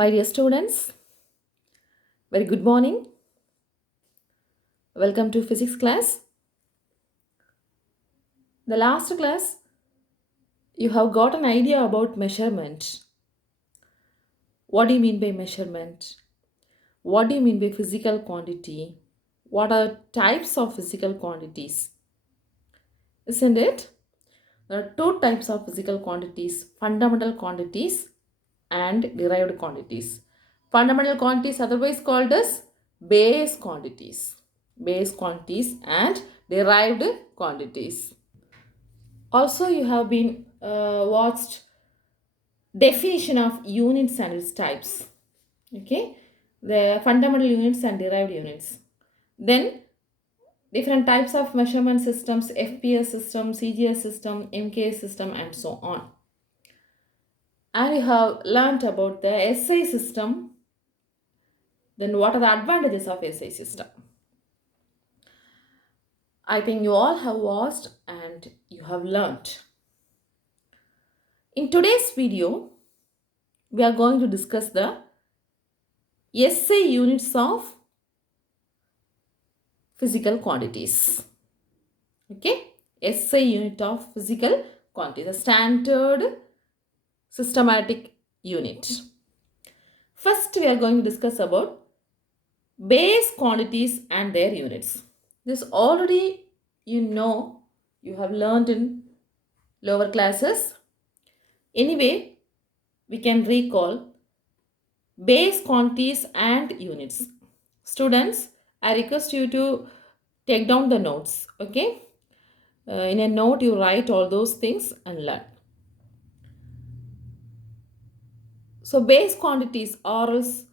My dear students, very good morning. Welcome to physics class. The last class, you have got an idea about measurement. What do you mean by measurement? What do you mean by physical quantity? What are types of physical quantities? Isn't it? There are two types of physical quantities, fundamental quantities and derived quantities. Fundamental quantities otherwise called as base quantities. Base quantities and derived quantities. Also, you have been watched definition of units and its types. Okay, the fundamental units and derived units. Then different types of measurement systems, FPS system, CGS system, MKS system, and so on. And you have learnt about the SI system. Then what are the advantages of SI system? I think you all have watched and you have learnt. In today's video, we are going to discuss the SI units of physical quantities. Okay, SI unit of physical quantities, a standard systematic unit. First, we are going to discuss about base quantities and their units. This already you have learned in lower classes. Anyway, we can recall base quantities and units. Students, I request you to take down the notes. Okay, in a note you write all those things and learn. So base quantities, or else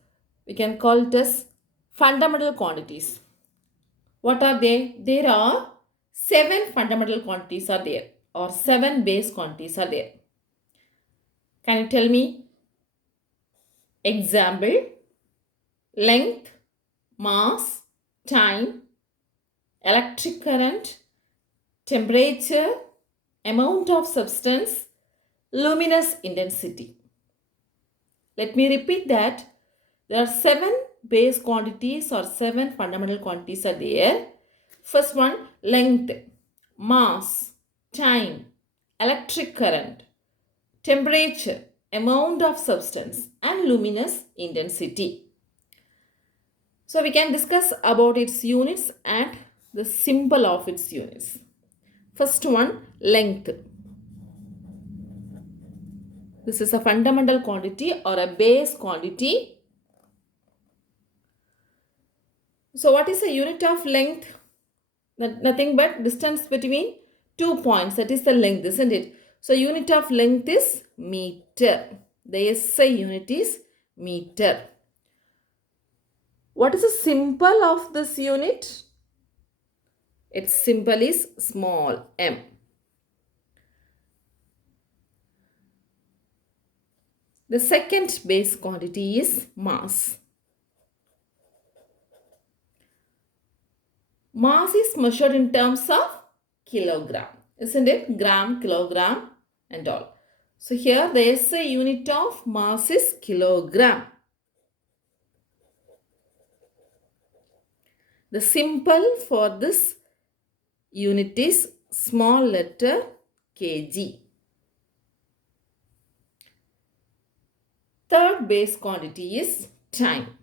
we can call it as fundamental quantities. What are they? There are 7 fundamental quantities are there, or 7 base quantities are there. Can you tell me? Example: length, mass, time, electric current, temperature, amount of substance, luminous intensity. Let me repeat that. There are 7 base quantities or 7 fundamental quantities are there. First one, length, mass, time, electric current, temperature, amount of substance, and luminous intensity. So we can discuss about its units and the symbol of its units. First one, length. This is a fundamental quantity or a base quantity. So what is the unit of length? Nothing but distance between 2 points. That is the length, isn't it? So unit of length is meter. The SI unit is meter. What is the symbol of this unit? Its symbol is small m. The second base quantity is mass. Mass is measured in terms of kilogram, isn't it? Gram, kilogram and all. So here the SI unit of mass is kilogram. The symbol for this unit is small letter kg. Third base quantity is time.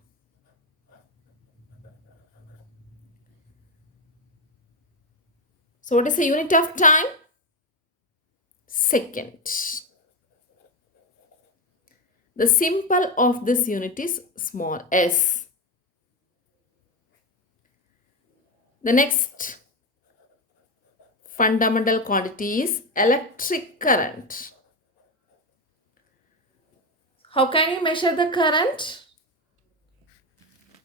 So what is the unit of time? Second. The symbol of this unit is small s. The next fundamental quantity is electric current. How can you measure the current?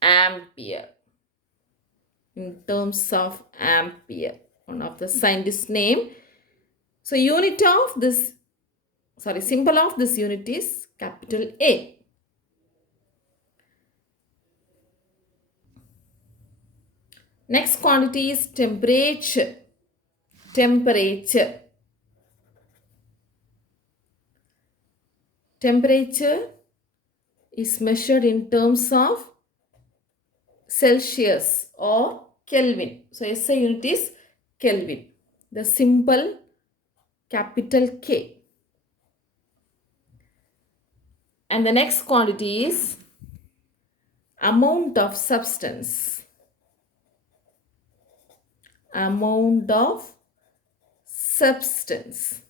Ampere. In terms of ampere. One of the scientist's name. So symbol of this unit is capital A. Next quantity is temperature. Temperature. Temperature is measured in terms of Celsius or Kelvin. So SI unit is Kelvin. The symbol capital K. And the next quantity is amount of substance. Amount of substance.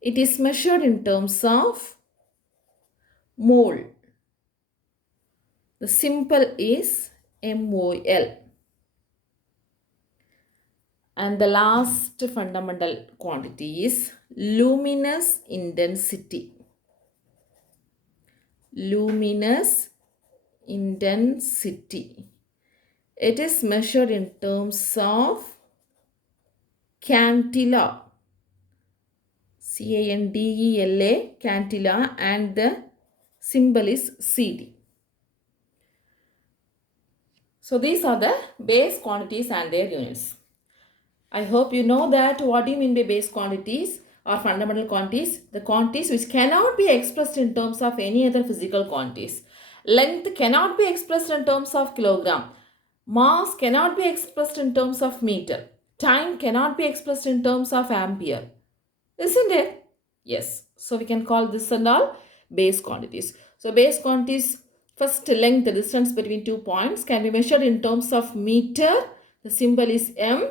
It is measured in terms of mole. The symbol is MOL. And the last fundamental quantity is luminous intensity. Luminous intensity. It is measured in terms of cantilla. Candela, cantilla, and the symbol is CD. So these are the base quantities and their units. I hope you know that what do you mean by base quantities or fundamental quantities? The quantities which cannot be expressed in terms of any other physical quantities. Length cannot be expressed in terms of kilogram. Mass cannot be expressed in terms of meter. Time cannot be expressed in terms of ampere. Isn't it? Yes. So we can call this and all base quantities. So base quantities, first length, the distance between 2 points can be measured in terms of meter. The symbol is M.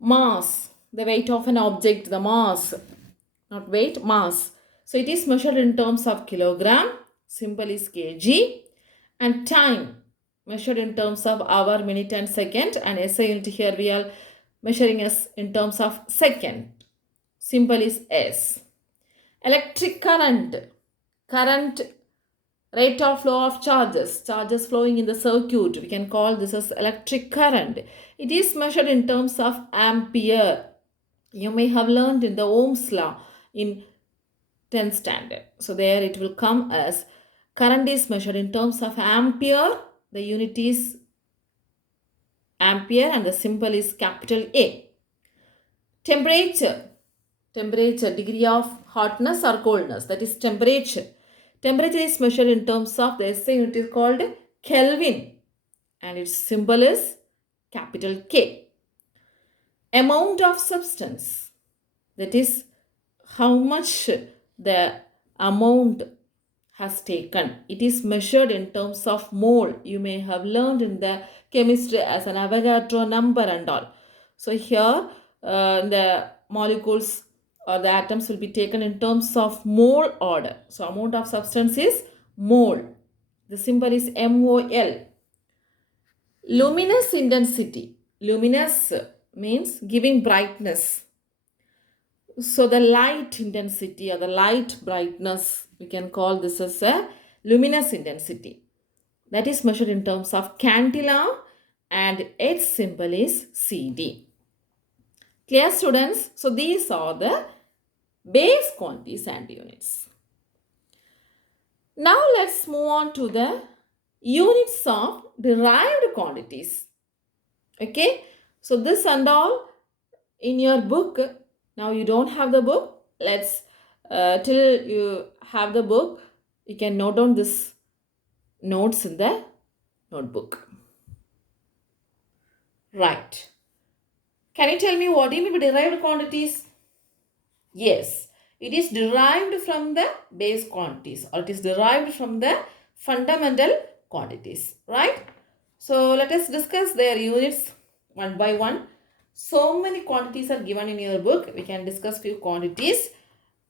Mass, the weight of an object, the mass, not weight, mass. So it is measured in terms of kilogram. Symbol is kg. And time, measured in terms of hour, minute and second. And SI unit here we are measuring as in terms of second. Symbol is S. Electric current. Current, rate of flow of charges. Charges flowing in the circuit. We can call this as electric current. It is measured in terms of ampere. You may have learned in the Ohm's law in 10th standard. So there it will come as current is measured in terms of ampere. The unit is ampere and the symbol is capital A. Temperature. Temperature, degree of hotness or coldness, that is temperature. Temperature is measured in terms of the SI unit is called Kelvin and its symbol is capital K. Amount of substance, that is how much the amount has taken. It is measured in terms of mole. You may have learned in the chemistry as an Avogadro number and all. So here the molecules or the atoms will be taken in terms of mole order. So amount of substance is mole. The symbol is MOL. Luminous intensity. Luminous means giving brightness. So the light intensity or the light brightness, we can call this as a luminous intensity. That is measured in terms of cantilla and its symbol is CD. Clear, students? So these are the base quantities and units. Now let's move on to the units of derived quantities. Okay, so this and all in your book. Now you don't have the book. Let's till you have the book, you can note down this notes in the notebook. Right. Can you tell me what do you mean by derived quantities? Yes, it is derived from the base quantities or it is derived from the fundamental quantities. Right. So let us discuss their units one by one. So many quantities are given in your book. We can discuss few quantities.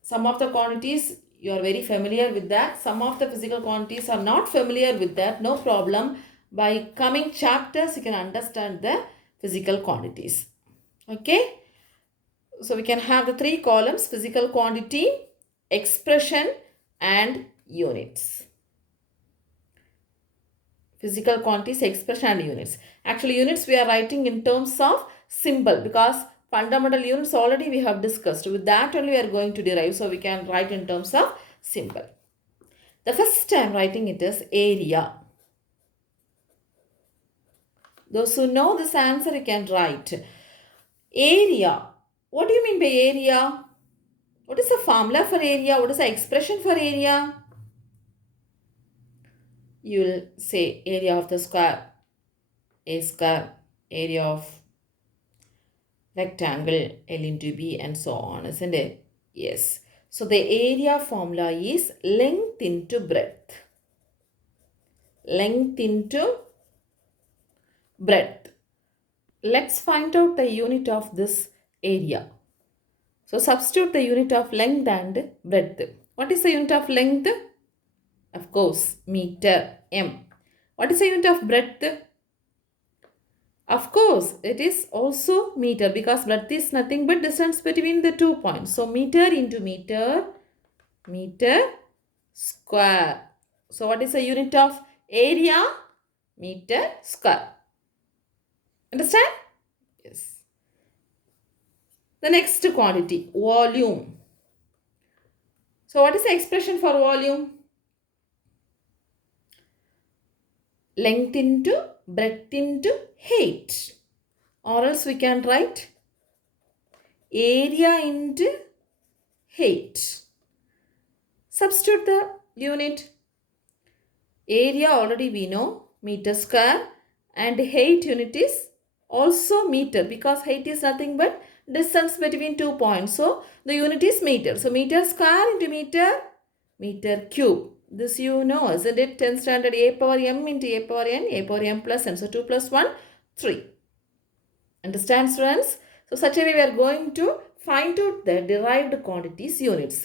Some of the quantities you are very familiar with that. Some of the physical quantities are not familiar with that. No problem. By coming chapters, you can understand the physical quantities. Okay. So we can have the three columns: physical quantity, expression and units. Physical quantities, expression and units. Actually, units we are writing in terms of symbol because fundamental units already we have discussed. With that only we are going to derive. So we can write in terms of symbol. The first time writing it is area. Those who know this answer you can write. Area. What do you mean by area? What is the formula for area? What is the expression for area? You will say area of the square, A square, area of rectangle, L into B, and so on, isn't it? Yes. So the area formula is length into breadth. Length into breadth. Let's find out the unit of this area. So substitute the unit of length and breadth. What is the unit of length? Of course, meter, m. What is the unit of breadth? Of course, it is also meter because breadth is nothing but distance between the 2 points. So meter into meter, meter square. So what is the unit of area? Meter square. Understand? Yes. The next quantity, volume. So what is the expression for volume? Length into breadth into height. Or else we can write area into height. Substitute the unit. Area already we know, meter square, and height unit is also meter because height is nothing but distance between 2 points. So the unit is meter. So meter square into meter, meter cube. This you know, isn't it? 10th standard a power m into a power n, a power m plus n. So 2 plus 1, 3. Understand, students? So such a way we are going to find out the derived quantities units.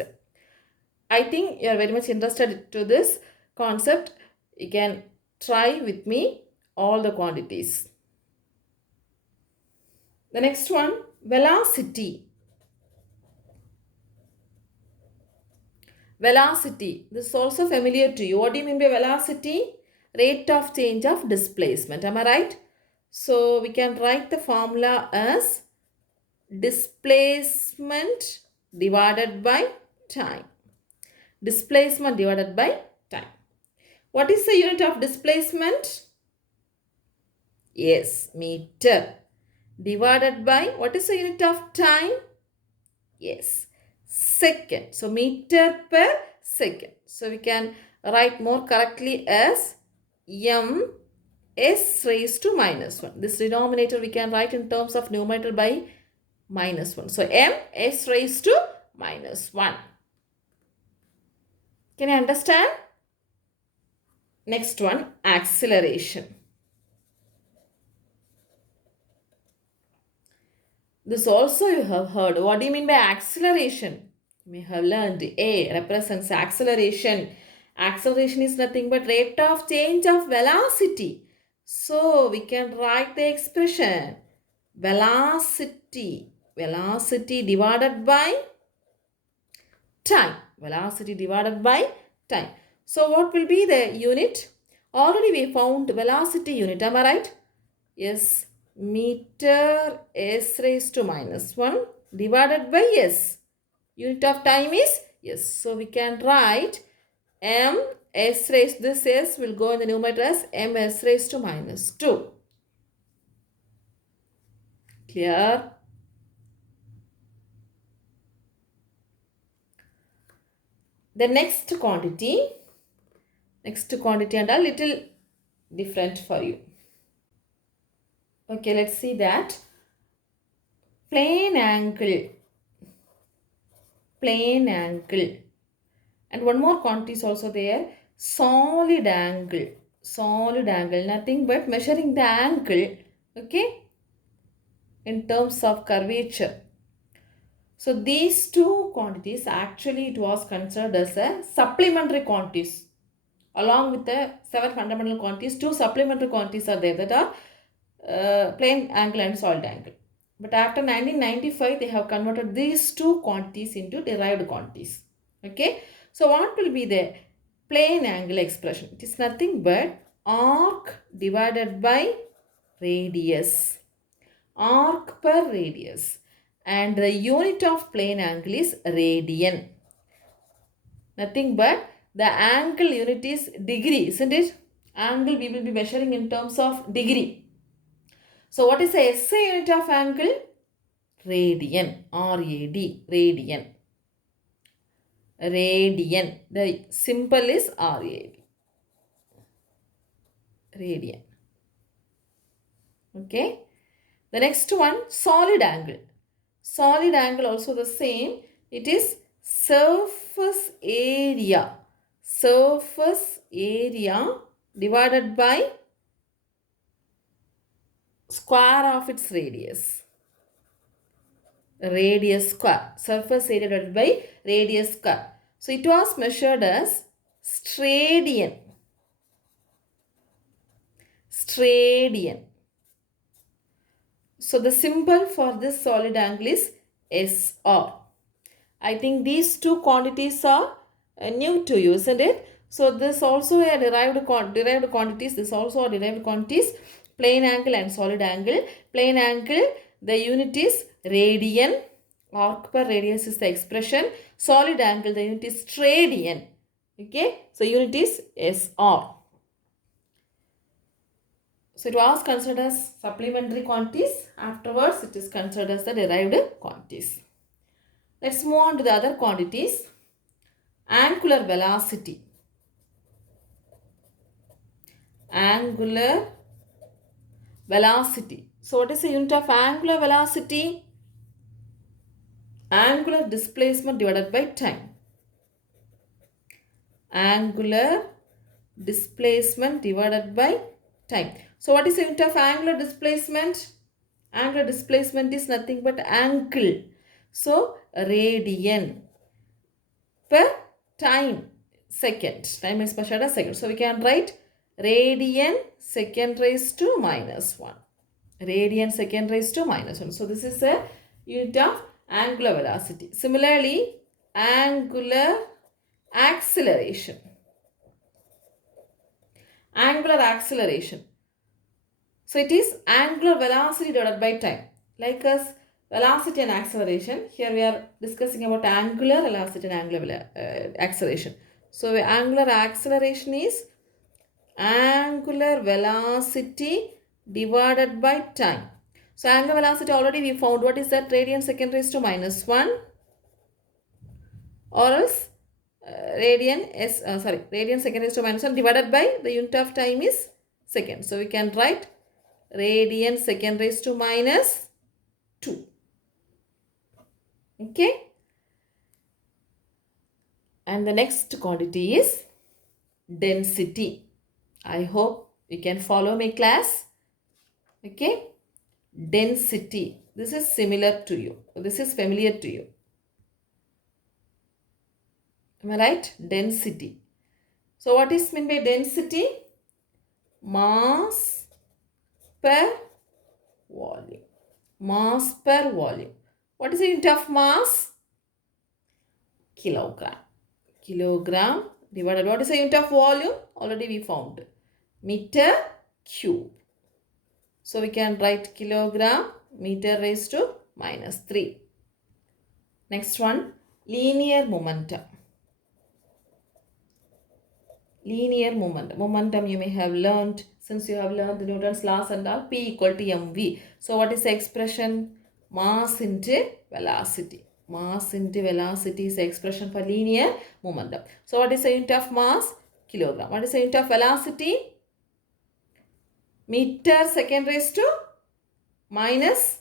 I think you are very much interested to this concept. You can try with me all the quantities. The next one, velocity. Velocity. This is also familiar to you. What do you mean by velocity? Rate of change of displacement. Am I right? So we can write the formula as displacement divided by time. Displacement divided by time. What is the unit of displacement? Yes, meter. Divided by, what is the unit of time? Yes, second. So meter per second. So we can write more correctly as m s raised to minus 1. This denominator we can write in terms of numerator by minus 1. So m s raised to minus 1. Can you understand? Next one, acceleration. This also you have heard. What do you mean by acceleration? You may have learned A represents acceleration. Acceleration is nothing but rate of change of velocity. So we can write the expression velocity. Velocity divided by time. Velocity divided by time. So what will be the unit? Already we found velocity unit. Am I right? Yes. Meter s raised to minus 1 divided by s. Unit of time is yes. So we can write m s raised, this s will go in the numerator as m s raised to minus 2. Clear? The next quantity and a little different for you. Okay, let's see that. Plane angle. Plane angle. And one more quantity is also there. Solid angle. Solid angle. Nothing but measuring the angle. Okay. In terms of curvature. So these two quantities actually it was considered as a supplementary quantities. Along with the 7 fundamental quantities, 2 supplementary quantities are there that are plane angle and solid angle. But after 1995, they have converted these two quantities into derived quantities. Okay. So what will be the plane angle expression? It is nothing but arc divided by radius. Arc per radius. And the unit of plane angle is radian. Nothing but the angle unit is degree, isn't it? Angle we will be measuring in terms of degree. So what is the SI unit of angle? Radian. R-A-D. Radian. Radian. The symbol is R-A-D. radian. Okay. The next one, solid angle. Solid angle also the same. It is surface area. Surface area divided by square of its radius. Radius square. Surface area divided by radius square. So it was measured as stradian. Stradian. So the symbol for this solid angle is SR. I think these two quantities are new to you, isn't it? So this also a derived quantities. This also are derived quantities. Plane angle and solid angle. Plane angle, the unit is radian. Arc per radius is the expression. Solid angle, the unit is stradian. Okay. So unit is SR. So it was considered as supplementary quantities. Afterwards, it is considered as the derived quantities. Let's move on to the other quantities. Angular velocity. Angular velocity. So what is the unit of angular velocity? Angular displacement divided by time. Angular displacement divided by time. So what is the unit of angular displacement? Angular displacement is nothing but angle. So radian per time second. Time is measured as second. So we can write radian second raised to minus 1. Radian second raised to minus 1. So this is a unit of angular velocity. Similarly, angular acceleration. Angular acceleration. So it is angular velocity divided by time. Like us, velocity and acceleration. Here we are discussing about angular velocity and angular acceleration. So angular acceleration is angular velocity divided by time. So angular velocity already we found. What is that? Radian second raised to minus 1, or else radian second raised to minus 1 divided by the unit of time is second. So we can write radian second raised to minus 2. Okay. And the next quantity is density. I hope you can follow my class. Okay. Density. This is similar to you. This is familiar to you. Am I right? Density. So what is meant by density? Mass per volume. Mass per volume. What is the unit of mass? Kilogram. Kilogram divided. What is the unit of volume? Already we found. Meter cube. So we can write kilogram meter raised to minus 3. Next one, linear momentum. Linear momentum. Momentum you may have learned, since you have learned the Newton's laws and all, P equal to mv. So what is the expression? Mass into velocity. Mass into velocity is the expression for linear momentum. So what is the unit of mass? Kilogram. What is the unit of velocity? Meter second raised to minus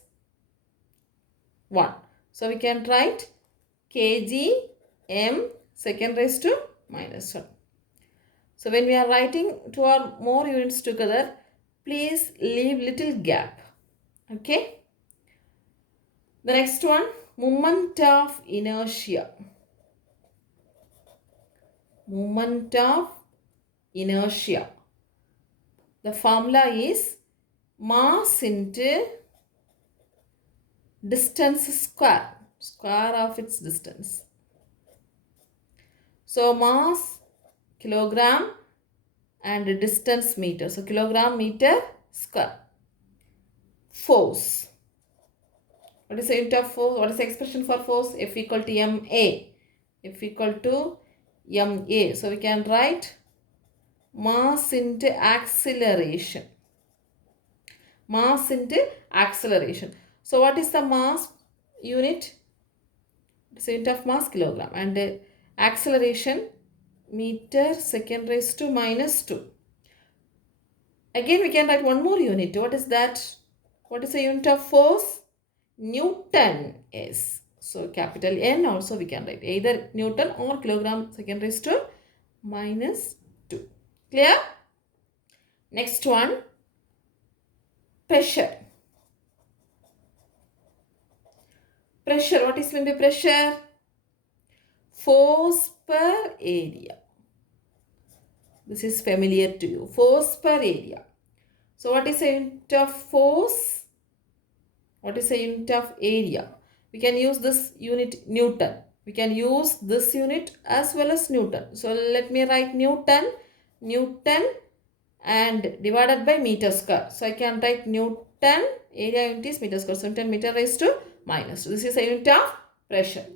1. So we can write kg m second raised to minus 1. So when we are writing two or more units together, please leave little gap. Okay. The next one, moment of inertia. Moment of inertia. The formula is mass into distance square. Square of its distance. So mass kilogram and distance meter. So kilogram meter square. Force. What is the unit of force? What is the expression for force? F equal to ma. F equal to ma. So we can write mass into acceleration. Mass into acceleration. So what is the mass unit? It's the unit of mass kilogram, and acceleration meter second raised to minus 2. Again, we can write one more unit. What is that? What is the unit of force? Newton is. So capital N also we can write either Newton or kilogram second raised to minus 2. Clear? Next one, pressure. Pressure, what is meant by pressure? Force per area. This is familiar to you. Force per area. So what is the unit of force? What is the unit of area? We can use this unit Newton. We can use this unit as well as Newton. So let me write Newton. Newton and divided by meter square. So I can write Newton, area unit is meter square. So Newton meter raised to minus 2. This is a unit of pressure.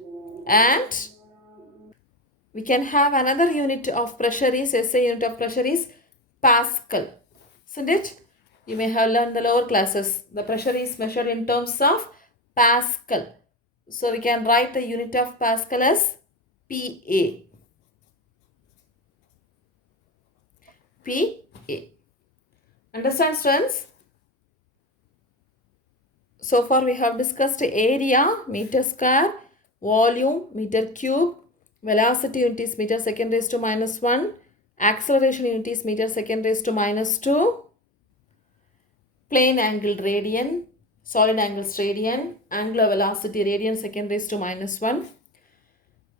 And we can have another unit of pressure is, SI unit of pressure is Pascal. Isn't it? You may have learned the lower classes. The pressure is measured in terms of Pascal. So we can write the unit of Pascal as PA. PA. Understand, students? So far we have discussed area, meter square, volume, meter cube, velocity unit is meter second raised to minus 1, acceleration unit is meter second raised to minus 2, plane angle radian, solid angles radian, angular velocity radian second raised to minus 1,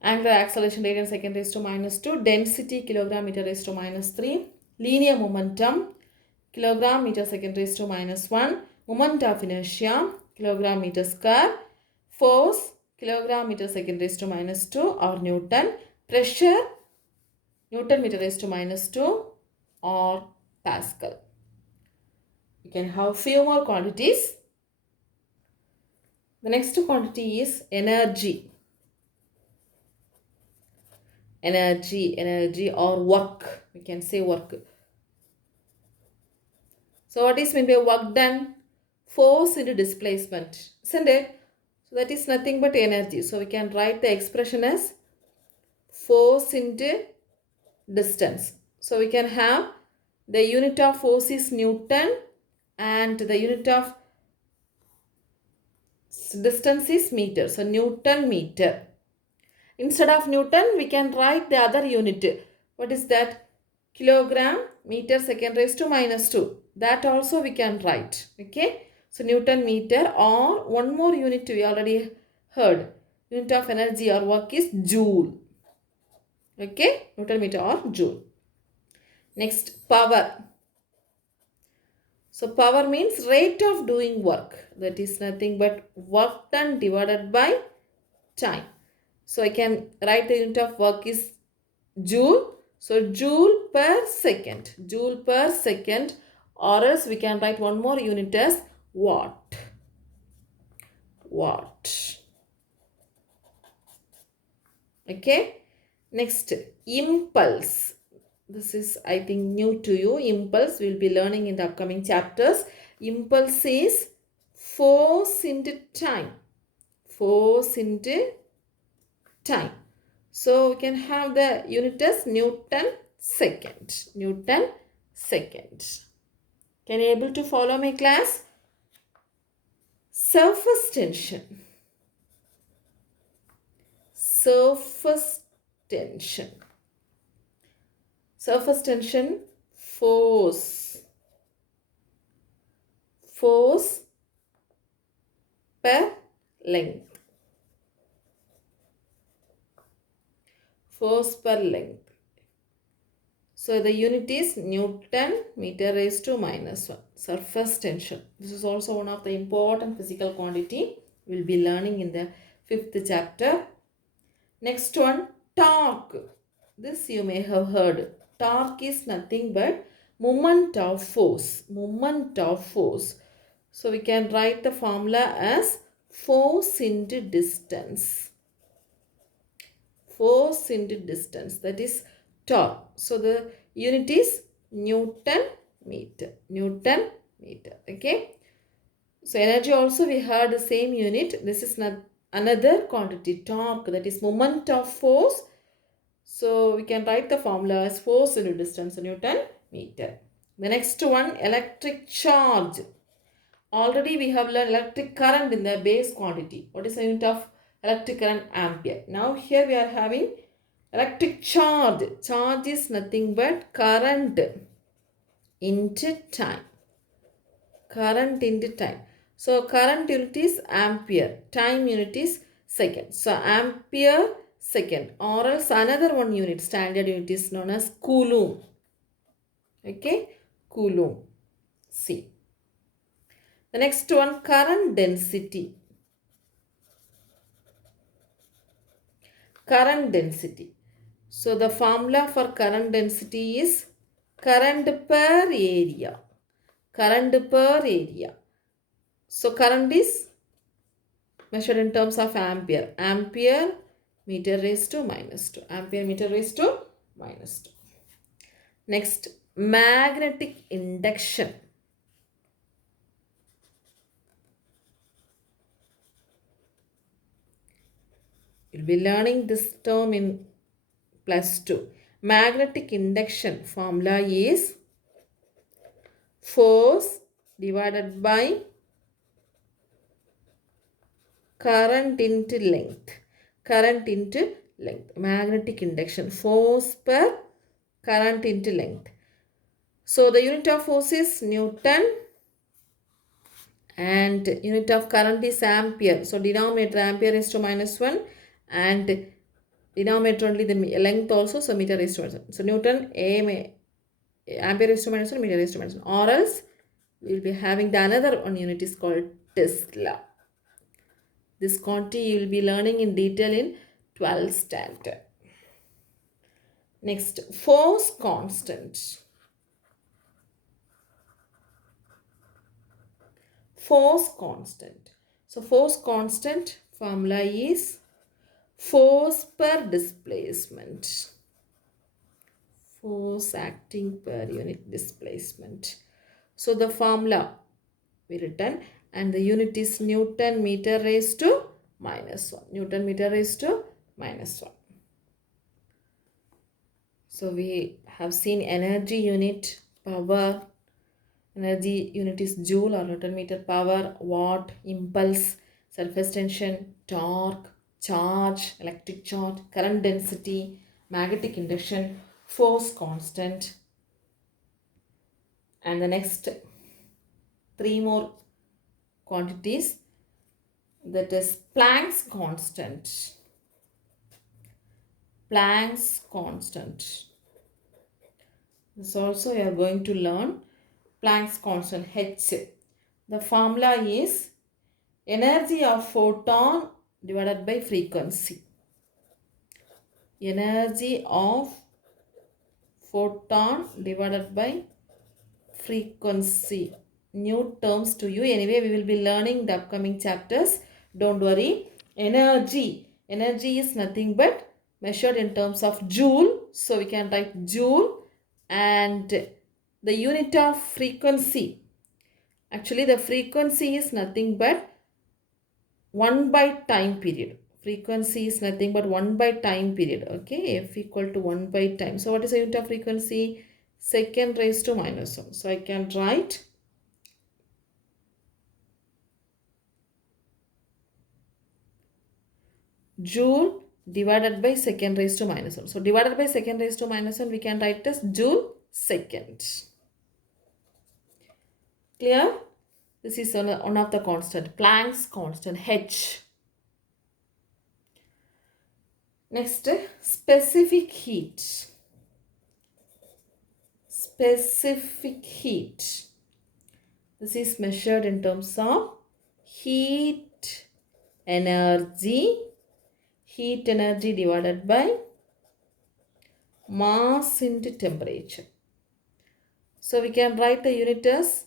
angular acceleration radian second raised to minus 2, density kilogram meter raised to minus 3, linear momentum kilogram meter second raised to minus 1, moment of inertia kilogram meter square, force kilogram meter second raised to minus 2 or Newton, pressure Newton meter raised to minus 2 or Pascal. We can have few more quantities. The next quantity is energy. Energy or work. We can say work. So what is meant by work done? Force into displacement. Isn't it? So that is nothing but energy. So we can write the expression as force into distance. So we can have the unit of force is Newton and the unit of distance is meter. So Newton meter. Instead of Newton, we can write the other unit. What is that? Kilogram meter second raised to minus 2. That also we can write. Okay. So Newton meter, or one more unit we already heard. Unit of energy or work is joule. Okay. Newton meter or joule. Next, power. So power means rate of doing work. That is nothing but work done divided by time. So I can write the unit of work is joule. So joule per second. Joule per second, or else we can write one more unit as watt. Watt. Okay. Next, impulse. This is, I think, new to you. Impulse we will be learning in the upcoming chapters. Impulse is force into time. Force into time. So we can have the unit as Newton second. Newton second. Can you able to follow my class? Surface tension. Surface tension. Surface tension, force. Force per length. Force per length. So the unit is Newton meter raised to minus 1. Surface tension. This is also one of the important physical quantity we will be learning in the 5th chapter. Next one, torque. This you may have heard. Torque is nothing but moment of force. Moment of force. So we can write the formula as force into distance. Force into distance. That is torque. So the unit is Newton meter. Newton meter. Okay. So energy also we heard the same unit. This is not another quantity, torque, that is moment of force. So we can write the formula as force into distance, Newton meter. The next one, electric charge. Already we have learned electric current in the base quantity. What is the unit of electric current? Ampere. Now here we are having electric charge. Charge is nothing but current into time. Current into time. So current unit is ampere. Time unit is second. So ampere second, or else another one unit, standard unit, is known as coulomb. Okay, coulomb. C. The next one, current density. Current density. So the formula for current density is current per area. Current per area. So current is measured in terms of ampere. Ampere meter raised to minus 2. Ampere meter raised to minus 2. Next, magnetic induction. You'll be learning this term in plus 2. Magnetic induction formula is force divided by current into length. Current into length. Magnetic induction. Force per current into length. So the unit of force is Newton and unit of current is ampere. So denominator ampere raised to minus 1 and denominator only the length also. So meter raised to minus 1. So Newton ampere raised to minus 1, meter raised to minus 1. Or else we will be having the another one unit is called Tesla. This quantity you will be learning in detail in 12th standard. Next, force constant. Force constant. So force constant formula is force per displacement. Force acting per unit displacement. So the formula we written and the unit is Newton meter raised to minus 1. Newton meter raised to minus 1. So we have seen energy unit, power. Energy unit is joule or Newton meter, power, watt, impulse, surface tension, torque, charge, electric charge, current density, magnetic induction, force constant. And the next 3 more quantities, that is Planck's constant. Planck's constant. This also you are going to learn. Planck's constant H. The formula is energy of photon divided by frequency. Energy of photon divided by frequency. New terms to you. Anyway, we will be learning the upcoming chapters. Don't worry. Energy. Energy is nothing but measured in terms of joule. So we can write joule. And the unit of frequency. Actually, the frequency is nothing but 1 by time period. Frequency is nothing but 1 by time period. Okay, F equal to 1 by time. So what is the unit of frequency? Second raised to minus 1. So I can write joule divided by second raised to minus 1. So divided by second raised to minus 1, we can write as joule second. Clear? This is one of the constant. Planck's constant H. Next, specific heat. Specific heat. This is measured in terms of heat energy. Heat energy divided by mass into temperature. So we can write the unit as,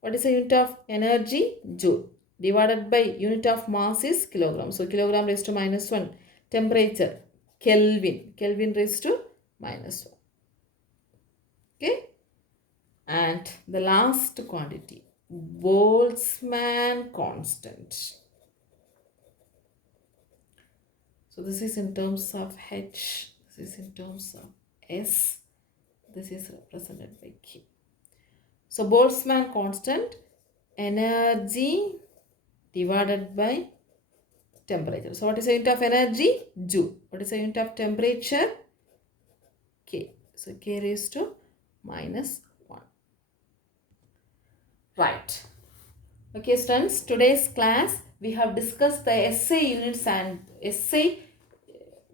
what is the unit of energy? Joule. Divided by unit of mass is kilogram. So kilogram raised to minus 1. Temperature, Kelvin. Kelvin raised to minus 1. Okay. And the last quantity, Boltzmann constant. So this is in terms of H. This is in terms of S. This is represented by K. So Boltzmann constant, energy divided by temperature. So what is the unit of energy? Joule. What is the unit of temperature? K. So K raised to minus 1. Right. Okay students, today's class we have discussed the SI units and SI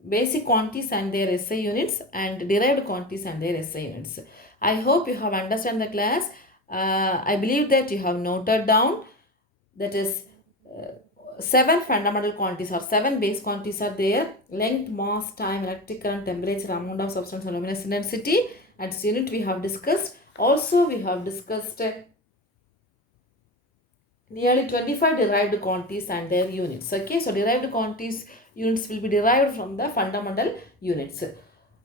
basic quantities and their SI units and derived quantities and their SI units. I hope you have understood the class. I believe that you have noted down, that is 7 fundamental quantities or 7 base quantities are there: length, mass, time, electric current, temperature, amount of substance, and luminous intensity. And this unit we have discussed. Also we have discussed nearly 25 derived quantities and their units. Okay, so derived quantities units will be derived from the fundamental units.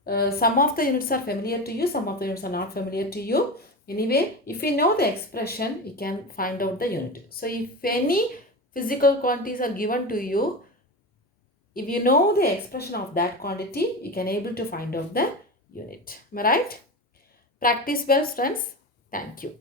Some of the units are familiar to you, some of the units are not familiar to you. Anyway, if you know the expression, you can find out the unit. So if any physical quantities are given to you, if you know the expression of that quantity, you can able to find out the unit. Am I right? Practice well, friends. Thank you.